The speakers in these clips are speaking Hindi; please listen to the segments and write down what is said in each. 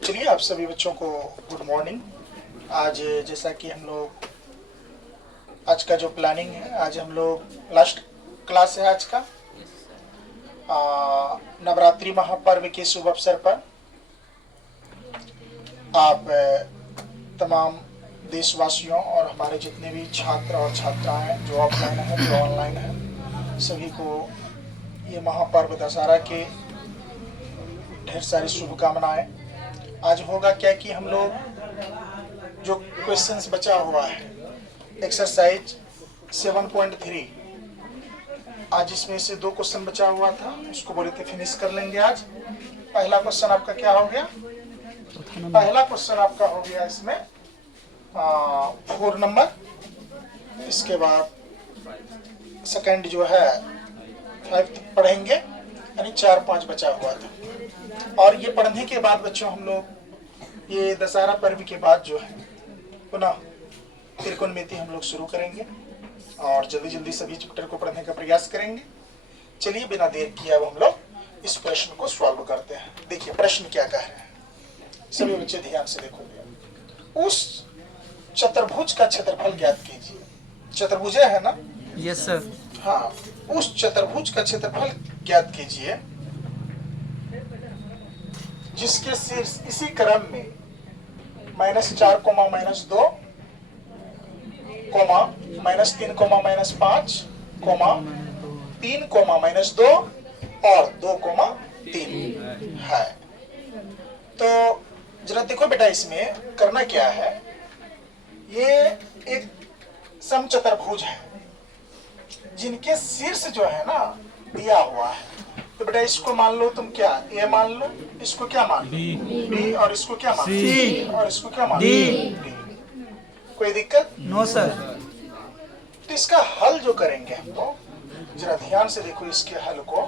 चलिए, आप सभी बच्चों को गुड मॉर्निंग। आज जैसा कि हम लोग आज का जो प्लानिंग है, आज हम लोग लास्ट क्लास है आज का नवरात्रि महापर्व के शुभ अवसर पर आप तमाम देशवासियों और हमारे जितने भी छात्र और छात्राएं हैं जो ऑफलाइन हैं जो ऑनलाइन हैं, सभी को ये महापर्व दशहरा के ढेर सारी शुभकामनाएं। आज होगा क्या कि हम लोग जो क्वेश्चंस बचा हुआ है एक्सरसाइज 7.3, आज इसमें से 2 क्वेश्चन बचा हुआ था, उसको बोले थे फिनिश कर लेंगे आज। पहला क्वेश्चन आपका क्या हो गया? पहला क्वेश्चन आपका हो गया इसमें 4 नंबर। इसके बाद सेकंड जो है 5 पढ़ेंगे, यानी 4-5 बचा हुआ था। और ये पढ़ने के बाद बच्चों हम लोग ये दशहरा पर्व के बाद जो है पुनः त्रिकोणमिति हम लोग शुरू करेंगे और जल्दी जल्दी सभी चैप्टर को पढ़ने का प्रयास करेंगे। चलिए बिना देर किए अब हम लोग इस प्रश्न को सॉल्व करते हैं। देखिए प्रश्न क्या कह रहे हैं, सभी बच्चे ध्यान से देखो। उस चतुर्भुज का क्षेत्रफल ज्ञात कीजिए। चतुर्भुज है ना? Yes sir. हाँ, उस चतुर्भुज का क्षेत्रफल ज्ञात कीजिए जिसके शीर्ष इसी क्रम में -4, -2, -3, -5, -3, -2 और 2, 3 है। तो जरा देखो बेटा, इसमें करना क्या है, ये एक समचतुर्भुज है जिनके शीर्ष जो है ना दिया हुआ है। तो बेटा इसको मान लो तुम क्या, ए मान लो, इसको क्या मान लो बी, और इसको क्या मान लो सी, और इसको क्या मान लो डी। कोई दिक्कत? No sir. तो इसका हल जो करेंगे हम लोग, जरा ध्यान से देखो इसके हल को।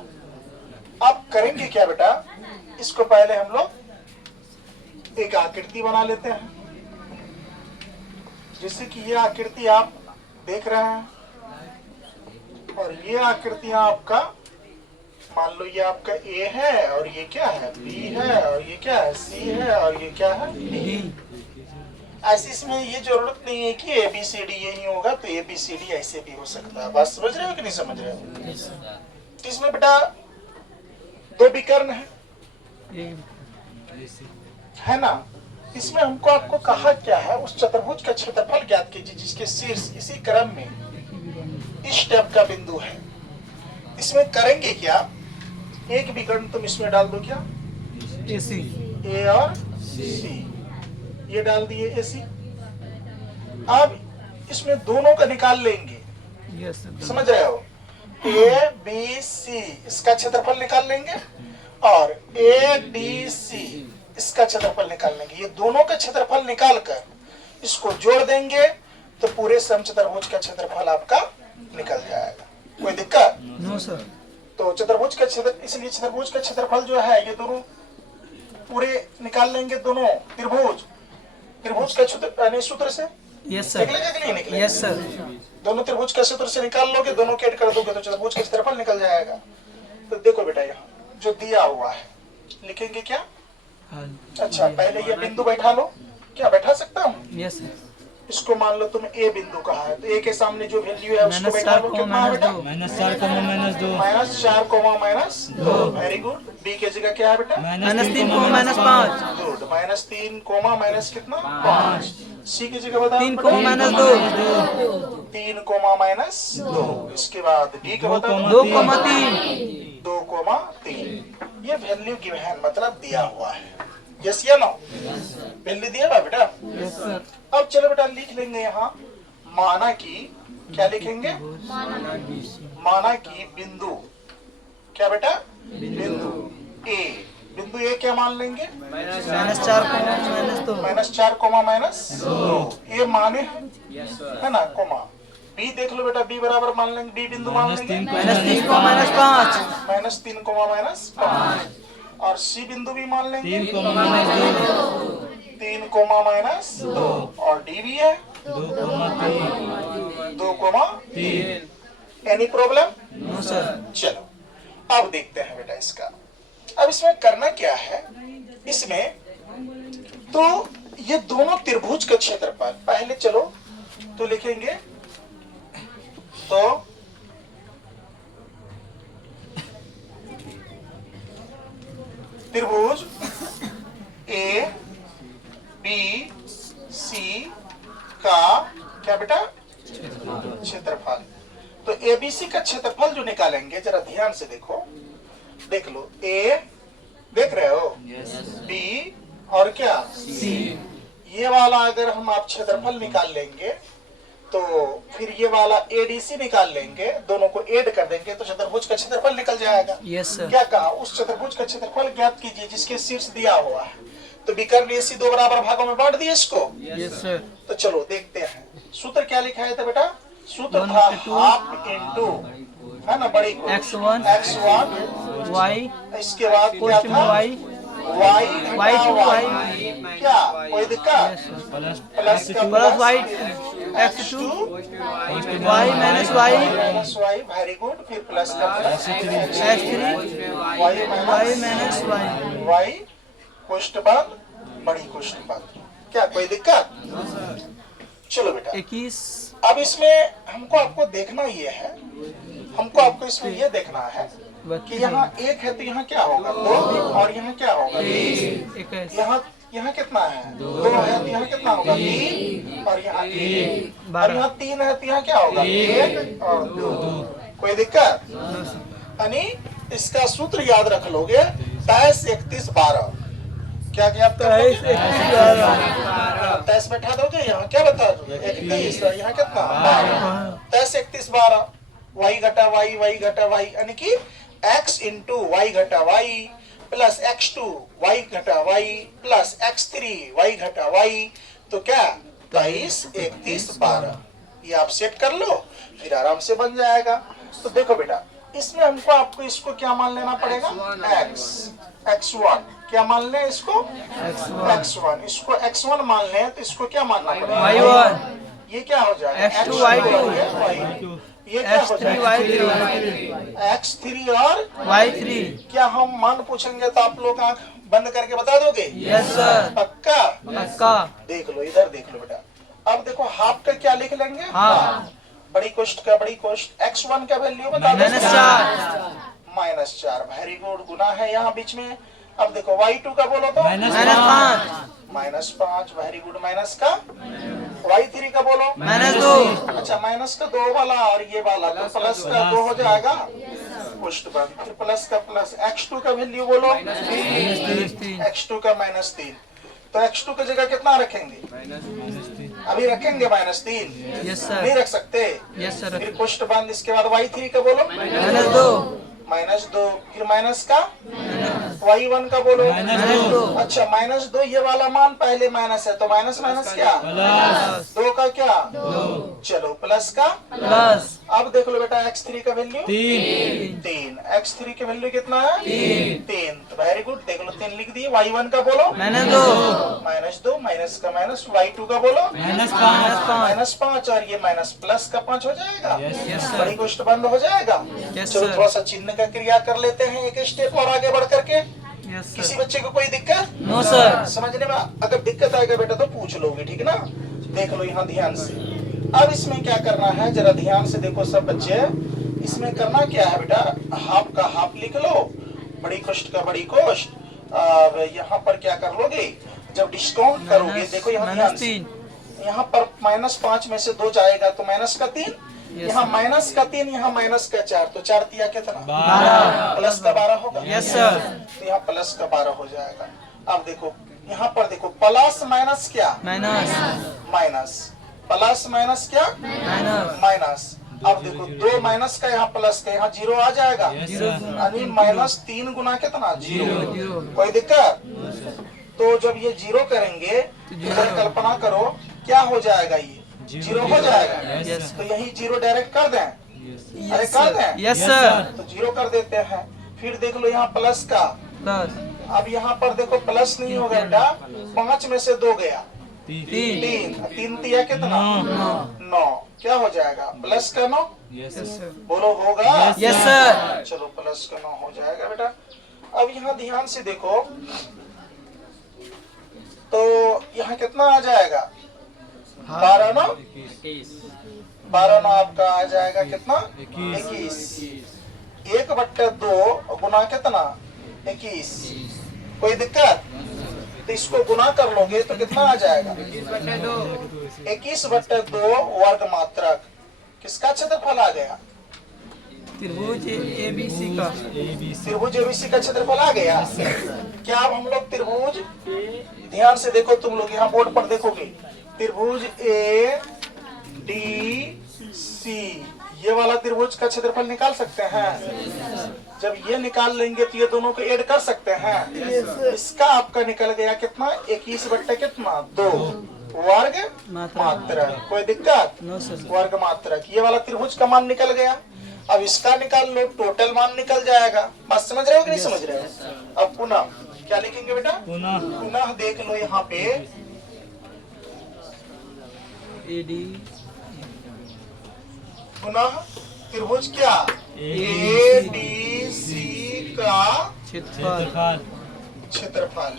आप करेंगे क्या बेटा, इसको पहले हम लोग एक आकृति बना लेते हैं। जैसे कि ये आकृति आप देख रहे हैं और ये आकृतियां आपका मान लो, ये आपका ए है और ये क्या है बी है और ये क्या है सी है और ये क्या है डी। ऐसे इसमें ये जरूरत नहीं है कि ए बी सी डी यही होगा, तो ए बी सी डी ऐसे भी हो सकता है। बात समझ रहे हो कि नहीं समझ रहे हो? इसमें बेटा 2 विकर्ण है ना। इसमें हमको आपको कहा क्या है, उस चतुर्भुज का क्षेत्रफल ज्ञात कीजिए जिसके शीर्ष इसी क्रम में इस टाइप का बिंदु है। इसमें करेंगे क्या, एक विकर्ण तुम इसमें डाल दो, क्या ए सी, ए और सी, ये डाल दिए ए सी। अब इसमें दोनों का निकाल लेंगे। Yes sir. समझ रहे हो? ए बी सी इसका क्षेत्रफल निकाल लेंगे और ए डी सी इसका क्षेत्रफल निकाल लेंगे। ये दोनों का क्षेत्रफल निकाल कर इसको जोड़ देंगे तो पूरे समचतुर्भुज का क्षेत्रफल आपका निकल जाएगा। कोई दिक्कत? No sir. तो चतुर्भुज का क्षेत्र, इसलिए चतुर्भुज का क्षेत्रफल जो है ये दोनों पूरे निकाल लेंगे। दोनों त्रिभुज का सूत्र से यस सर। निकलेगा कि नहीं निकलेगा? Yes sir. दोनों त्रिभुज का सूत्र से निकाल लोगे, दोनों के ऐड कर दोगे तो चतुर्भुज का क्षेत्रफल निकल जाएगा। तो देखो बेटा, यहाँ जो दिया हुआ है लिखेंगे क्या? अच्छा, पहले ये बिंदु बैठा लो। क्या बैठा सकता हूँ? Yes sir. इसको मान लो तुम ए बिंदु कहा है, तो ए के सामने जो वैल्यू है उसको बैठा लो। कितना है बेटा? -4, -2, -4, वेरी गुड। बी के जगह क्या है बेटा? -3, -5, गुड। -3, कितना 5। सी की जगह बताओ। 3, -2, 3, -2। इसके बाद डी का बताओ। 2, 3। ये वैल्यू गिवन मतलब दिया हुआ है। यस या नो? वैल्यू दिया हुआ बेटा। Yes sir. अब चलो बेटा लिख लेंगे यहाँ, माना कि क्या लिखेंगे? माना कि बिंदु क्या बेटा? बिंदु ए। बिंदु ए क्या मान लेंगे? -4, -2, -4, ये माने है ना, कोमा। बी देख लो बेटा, बी बराबर मान लेंगे, बी बिंदु मान लेंगे -3, -5, -3, और सी बिंदु भी मान लेंगे 3, -2, और डी भी है 2, 3। Any problem? No sir. चलो अब देखते हैं बेटा इसका। अब इसमें करना क्या है, इसमें तो ये दोनों त्रिभुज का क्षेत्रफल पहले चलो तो लिखेंगे, तो त्रिभुज ए बी सी का क्या बेटा क्षेत्रफल। तो एबीसी का क्षेत्रफल जो निकालेंगे जरा ध्यान से देखो, देख लो, ए देख रहे हो, बी और क्या सी। ये वाला अगर हम आप क्षेत्रफल निकाल लेंगे तो फिर ये वाला एडीसी निकाल लेंगे, दोनों को ऐड कर देंगे तो चतुर्भुज का क्षेत्रफल निकल जाएगा। Yes sir. क्या कहा, उस चतुर्भुज का क्षेत्रफल ज्ञात कीजिए जिसके शीर्ष दिया हुआ है। तो विकर्ण एसी दो बराबर भागों में बांट दिए इसको। Yes sir. तो चलो देखते हैं, सूत्र क्या लिखा है था बेटा, सूत्र था हाफ इंटू, है ना, बड़ी को x1 y, इसके बाद क्या पोस्ट में था y, y y to y, y, क्या कोई दिक्कत, प्लस का plus y x2 y minus y, minus y, very good, फिर प्लस का plus x3 y y minus minus y। y, कोष्ठ बाद बड़ी कोष्ठ बाद, क्या कोई दिक्कत। चलो बेटा 21 अब इसमें हमको आपको देखना ये है, हमको आपको इसमें ये देखना है कि यहाँ एक है तो यहाँ क्या होगा, दो, और यहाँ क्या होगा, 21 यहाँ कितना है, दो है तो यहाँ कितना होगा, तीन, और यहाँ एक, और यहाँ तीन है तो यहाँ क्या होगा, एक और दो। कोई दिक्कत, यानी इसका सूत्र याद रख लोगे, 23 31 12। क्या क्या आप 23 बैठा दोगे, यहाँ क्या बता दोगे 31, यहाँ कितना 23 31 12, y घटा y घटा y, यानी कि x इंटू वाई घटा y प्लस x2 y घटा y प्लस x3 y घटा y। तो क्या 23 31 12, ये आप सेट कर लो फिर आराम से बन जाएगा। तो देखो बेटा इसमें हमको आपको इसको क्या मान लेना पड़ेगा, x1 क्या मान ले, इसको x1, इसको x1 मान ले तो इसको क्या मानना पड़ेगा, y1, ये क्या हो जाएगा x2 y2, ये क्या हो x3 जाएगा x3 और y3। क्या हम मान पूछेंगे तो आप लोग आंख बंद करके बता दोगे, यस सर, पक्का। पक्का। देख लो इधर देख लो बेटा, अब देखो हाफ का क्या लिख लेंगे, हाँ, बड़ी कोष्ठ का बड़ी कोष्ठ, x1 का वैल्यू बता दो, -4, वेरी गुड, गुना है यहाँ बीच में। अब देखो y2 का बोलो तो -5, वेरी गुड, माइनस का, y3 का बोलो -2, अच्छा माइनस का 2 वाला और ये वाला तो प्लस का 2 हो जाएगा, कोष्ठ बंद, फिर प्लस का प्लस, x2 का वैल्यू बोलो, x2 का -3, तो x2 की जगह कितना रखेंगे, अभी रखेंगे -3, यस सर, नहीं रख सकते, यस सर, फिर कोष्ठ बंद, इसके बाद y3 का बोलो -2, फिर माइनस का y1 का बोलो -2, अच्छा -2, ये वाला मान पहले माइनस है तो माइनस माइनस क्या, 2 का क्या, चलो प्लस का प्लस, अब देख लो बेटा x3 का वैल्यू 3, x3 की वैल्यू कितना है 3, तो वेरी गुड, देख लो 3 लिख दिए। y1 का बोलो -2, माइनस का माइनस, y2 का बोलो -5, और ये माइनस प्लस का 5 हो जाएगा, बड़ी कोष्ठ बंद हो जाएगा। चलो थोड़ा सा चिन्ह का क्रिया कर लेते हैं एक स्टेप और आगे बढ़ करके। किसी बच्चे को कोई दिक्कत, नो सर, समझने में अगर दिक्कत आएगा बेटा तो पूछ लोगे, ठीक ना। देख लो यहाँ ध्यान से, अब इसमें क्या करना है जरा ध्यान से देखो सब बच्चे, इसमें करना क्या है बेटा, हाफ का हाफ लिख लो, बड़ी कोष्ठ का बड़ी कोष्ठ, यहाँ पर क्या कर लोगे जब डिस्काउंट करोगे, देखो यहाँ ध्यान से, यहाँ पर -5 में से 2 जाएगा तो माइनस का 3, यहाँ माइनस का 3, यहाँ माइनस का 4, तो 4 दिया कितना 12, प्लस का 12 होगा, यस सर, तो यहाँ प्लस का 12 हो जाएगा। अब देखो यहाँ पर देखो प्लस माइनस क्या, माइनस, प्लस माइनस क्या, माइनस। अब देखो 2 माइनस का यहाँ प्लस का, यहाँ 0 आ जाएगा, यानी -3 गुना कितना 0, कोई दिक्कत। तो जब ये 0 करेंगे तो कल्पना करो क्या हो जाएगा, ये 0 हो जाएगा, तो यही 0 डायरेक्ट कर दें, अरे कर दें, यस सर, तो 0 कर देते हैं। फिर देख लो यहाँ प्लस का, अब यहाँ पर देखो प्लस नहीं होगा बेटा, 5 में से 2 गया 3 दिया कितना 9, क्या हो जाएगा प्लस का 9, बोलो होगा, यस सर, चलो प्लस का 9 हो जाएगा बेटा। अब यहाँ ध्यान से देखो, तो यहाँ कितना आ जाएगा? 12 ना, 12 ना आपका आ जाएगा कितना? 21। 1/2 गुना कितना? 21। कोई दिक्कत? तो इसको गुना कर लोगे तो कितना आ जाएगा? 21/2 वर्ग मात्रक। किसका क्षेत्रफल आ गया? त्रिभुज ABC का। त्रिभुज ABC का क्षेत्रफल आ गया। क्या अब हम लोग त्रिभुज, ध्यान से देखो तुम लोग, यहाँ बोर्ड पर देखोगे, त्रिभुज ADC ये वाला त्रिभुज का क्षेत्रफल निकाल सकते हैं। जब ये निकाल लेंगे तो ये दोनों को ऐड कर सकते हैं। इसका आपका निकल गया कितना? 21/2 वर्ग मात्रक। कोई दिक्कत? No sir. वर्ग मात्रक। ये वाला त्रिभुज का मान निकल गया। अब इसका निकाल लो, टोटल मान निकल जाएगा। बात समझ रहे हो कि नहीं समझ रहे हो? अब पुनः क्या लिखेंगे बेटा? पुनः देख लो यहाँ पे AD पुनः त्रिभुज क्या? ADC का क्षेत्रफल। क्षेत्रफल।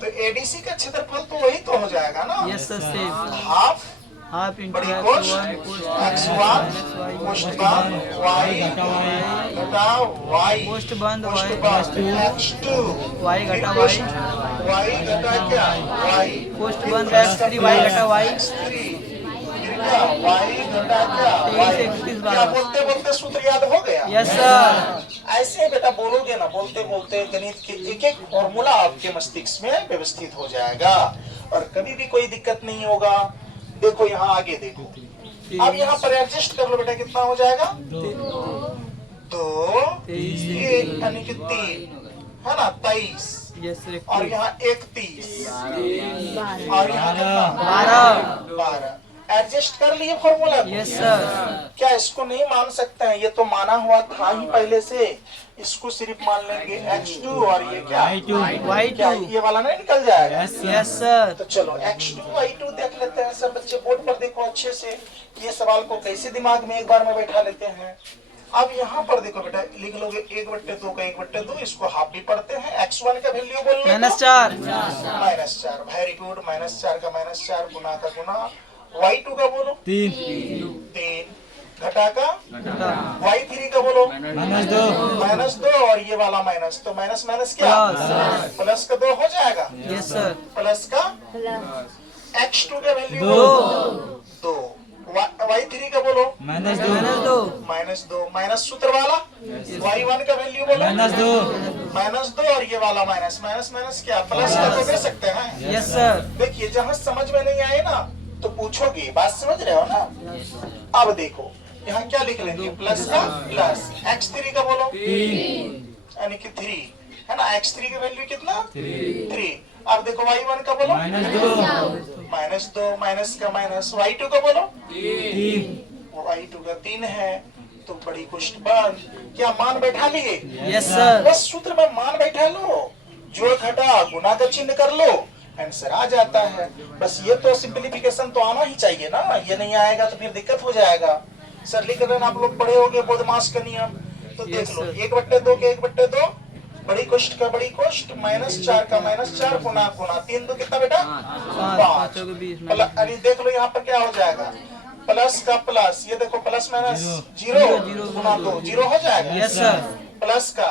तो ADC का क्षेत्रफल तो वही तो हो जाएगा ना? Yes sir, same. Half into बड़ी कोष्ठ x1 कोष्ठ बंद y घटा y कोष्ठ बंद कोष्ठ y बंद x2 y घटा फिर y y घटा क्या? y कोष्ठ बंद x3 y घटा y x3 फिर क्या? y घटा क्या? 23 y। क्या बोलते बोलते सूत्र याद हो गया? Yes sir. ऐसे बेटा बोलोगे ना, बोलते बोलते गणित के एक एक फॉर्मूला आपके मस्तिष्क में व्यवस्थित हो जाएगा और कभी भी कोई दिक्कत नहीं होगा। देखो यहाँ आगे देखो, अब यहाँ पर एडजस्ट कर लो बेटा, कितना हो जाएगा? 2 यानी कि 3 है ना, 23 यस सर। और यहाँ 31 और यहाँ कितना? 12। एडजस्ट कर लिए फॉर्मूला को? Yes sir. क्या इसको नहीं मान सकते हैं? ये तो माना हुआ था ही पहले से। इसको सिर्फ मान लेंगे x2 और ये क्या? क्या y2 ये वाला नहीं निकल जाएगा? Yes sir. तो चलो x2 y2 देख लेते हैं। सब बच्चे बोर्ड पर देखो अच्छे से, ये सवाल को कैसे दिमाग में एक बार में बैठा लेते हैं। अब यहाँ पर देखो बेटा, लिख लोगे 1/2 का 1/2, इसको हाफ भी पढ़ते हैं। x1 का वैल्यू बोल लो -4 -4। Very good. -4 का -4 गुना का गुना। y2 का बोलो 3 घटा का y3 का बोलो -2 और ये वाला माइनस, तो माइनस माइनस क्या? प्लस का 2 हो जाएगा। Yes sir. प्लस का x2 का वैल्यू 2 y3 का बोलो -2 माइनस सूत्र वाला y1 का वैल्यू बोलो -2 और ये वाला माइनस माइनस माइनस क्या? प्लस का तो दे सकते हैं। Yes sir. देखिए जहाँ समझ में नहीं आए ना तो पूछोगे, बात समझ रहे हो ना? अब देखो यहाँ क्या लिख लेंगे? प्लस का प्लस x3 का बोलो यानी कि 3 है ना। x3 की वैल्यू कितना? 3। अब देखो y1 का बोलो -2 माइनस का माइनस। y2 का बोलो y2 का 3 है। तो बड़ी कुष्ठ बंद। क्या मान बैठा लिए? Yes sir. बस सूत्र में मान बैठा लो, जोड़ घटा गुना का चिन्ह कर लो, आंसर आ जाता है। बस ये तो सिंप्लीफिकेशन तो आना ही चाहिए ना। ये नहीं आएगा तो फिर दिक्कत हो जाएगा। सरलीकरण आप लोग पढ़े होंगे बोधमास का नियम, तो देख लो 1/2 के 1/2 बड़ी कोष्ठ का बड़ी कोष्ठ -4 का -4 गुना गुना 3 2 कितना बेटा? 5। अरे देख लो यहाँ पर क्या हो जाएगा? प्लस का प्लस, ये देखो प्लस माइनस 0 गुना 2 0 हो जाएगा। Yes sir. प्लस का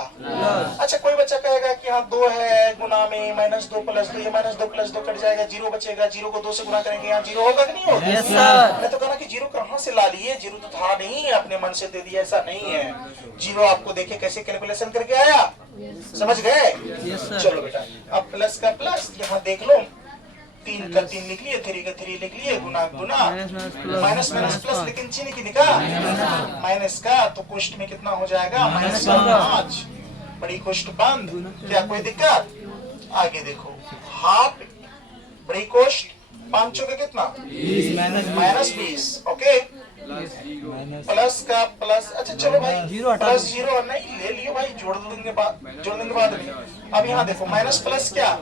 अच्छा, कोई बच्चा कहेगा कि यहाँ 2 है गुना में -2 + 2, ये -2 + 2 कट जाएगा, 0 बचेगा। 0 को 2 से गुना करेंगे, यहाँ 0 होगा कि नहीं होगा? Yes sir. मैं तो कहना कि 0 कहाँ से ला लिए? 0 तो था नहीं, अपने मन से दे दिया, ऐसा नहीं है। 0 आपको देखे कैसे कैलकुलेशन करके आया, समझ गए? Yes sir. चलो बेटा, अब प्लस का प्लस यहाँ देख लो, 3 का 3 लिख लिए, 3 का 3 लिख लिए, गुना गुना माइनस माइनस प्लस, लेकिन चिन्ह की निकाल माइनस का, तो कोष्ठ में कितना हो जाएगा? -5। बड़ी कोष्ठ बंद। क्या कोई दिक्कत? आगे देखो, हाफ बड़ी कोष्ठ 5 का कितना? -20। ओके, प्लस का प्लस। अच्छा चलो भाई, प्लस 0 नहीं ले लियो भाई, जोड़ देंगे बाद में। अब यहाँ देखो माइनस प्लस क्या?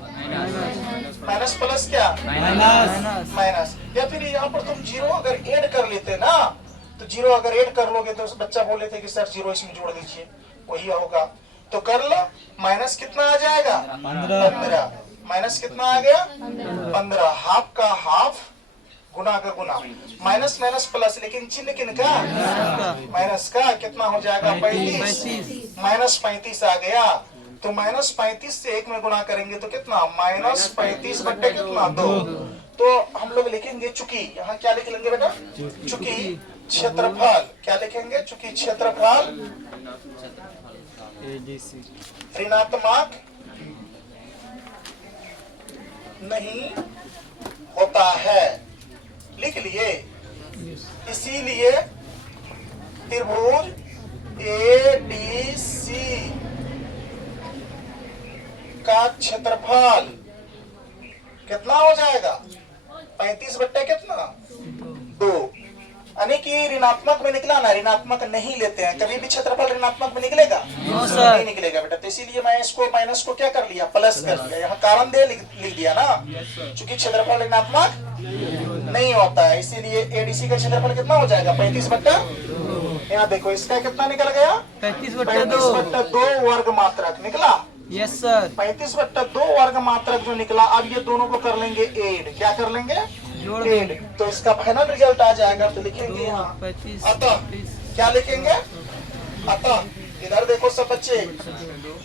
माइनस प्लस क्या? माइनस। या फिर यहाँ पर तुम 0 अगर ऐड कर लेते ना, तो 0 अगर ऐड कर लोगे तो बच्चा बोले थे कि सर 0 इसमें जोड़ दीजिए, वही होगा। तो कर लो। माइनस कितना आ जाएगा? 15। माइनस कितना आ गया? 15। हाफ का हाफ, गुना का गुना, माइनस माइनस प्लस, लेकिन चिन्ह किनका? माइनस का। कितना हो जाएगा? 35। माइनस 35 आ गया। तो माइनस 35 से 1 में गुना करेंगे तो कितना? माइनस 35 बट्टे कितना? 2। तो हम लोग लिखेंगे चूंकि, यहाँ क्या लिख लेंगे बेटा? चूंकि क्षेत्रफल, क्या लिखेंगे? चूंकि क्षेत्रफल ऋणात्मक नहीं होता है, लिख लिए। इसीलिए त्रिभुज ADC का क्षेत्रफल कितना हो जाएगा? 35 बट्टे कितना? 2। यानी कि ऋणात्मक में निकला ना, ऋणात्मक नहीं लेते हैं कभी भी। क्षेत्रफल ऋणात्मक में निकलेगा? नहीं निकलेगा बेटा। तो इसीलिए मैं इसको माइनस को क्या कर लिया? प्लस कर लिया। यहाँ कारण दे लिख दिया ना, क्योंकि क्षेत्रफल ऋणात्मक नहीं होता है। इसीलिए ADC का क्षेत्रफल कितना हो जाएगा? 35 बट्टा। यहाँ देखो इसका कितना निकल गया? 35/2 वर्ग मात्रक निकला। Yes sir. 35/2 वर्ग मात्रक जो निकला। अब ये दोनों को कर लेंगे ऐड। क्या कर लेंगे? ऐड। तो इसका फाइनल रिजल्ट आ जाएगा। तो लिखेंगे यहाँ अतः, क्या लिखेंगे? अतः, इधर देखो सब बच्चे,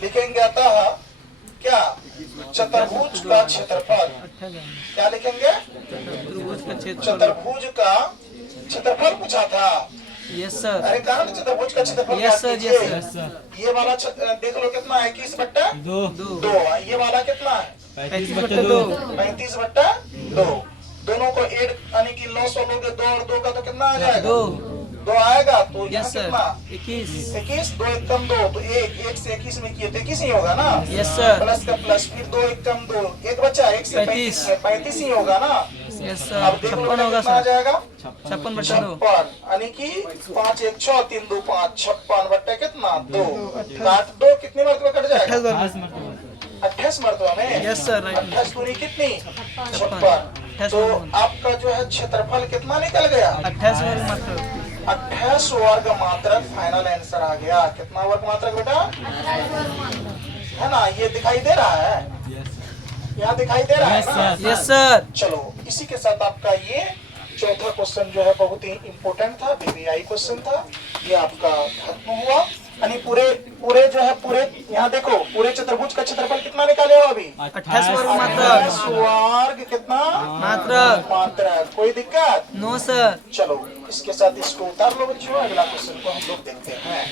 लिखेंगे अतः क्या? चतुर्भुज का क्षेत्रफल। क्या लिखेंगे? चतुर्भुज का क्षेत्रफल पूछा था। Yes sir. अरे कहा ना चतुर्भुज का क्षेत्रफल? Yes sir, yes sir. ये वाला देख लो कितना है? 21/2। ये वाला कितना है? 35/2। 35/2। दोनों को ऐड यानी कि लॉस लोगे 2 और 2 का तो कितना आ जाएगा? 2 आएगा। तो यस सर। कितना? 21। 2 1 कम 2 तो 1 से 21 में किए तो 21 ही होगा ना। Yes sir. प्लस का प्लस, फिर 2 1 कम 2, 1 बचा, 1 से 35 ही होगा ना। यस अब सर। देख लो 56 होगा कितना आ सर। जाएगा? 56/2। 56 यानी कि 5 1 6 3 2 5, 56 बट्टे कितना? 2। काट दो, कितनी मरतबा कट जाएगा? 28 मरतबा में। Yes sir, right. 28 दूनी कितनी? 56। तो आपका जो है क्षेत्रफल कितना निकल गया? 28 वर्ग मात्रक। 28 वर्ग मात्रक फाइनल आंसर आ गया। कितना वर्ग मात्रक बेटा? है ना? ये दिखाई दे रहा है? यहाँ दिखाई दे रहा है ना? Yes sir. चलो इसी के साथ आपका ये चौथा क्वेश्चन जो है बहुत ही इंपॉर्टेंट था, BBI क्वेश्चन था, ये आपका खत्म हुआ। यानी पूरे जो है पूरे, यहाँ देखो पूरे चतुर्भुज का क्षेत्रफल कितना निकाले हो अभी? 28 वर्ग 28 मात्रक। वर्ग कितना? मात्रक। मात्रक। कोई दिक्कत? No sir. चलो इसके साथ इसको उतार लो बच्चों। अगला क्वेश्चन को हम लोग देखते हैं।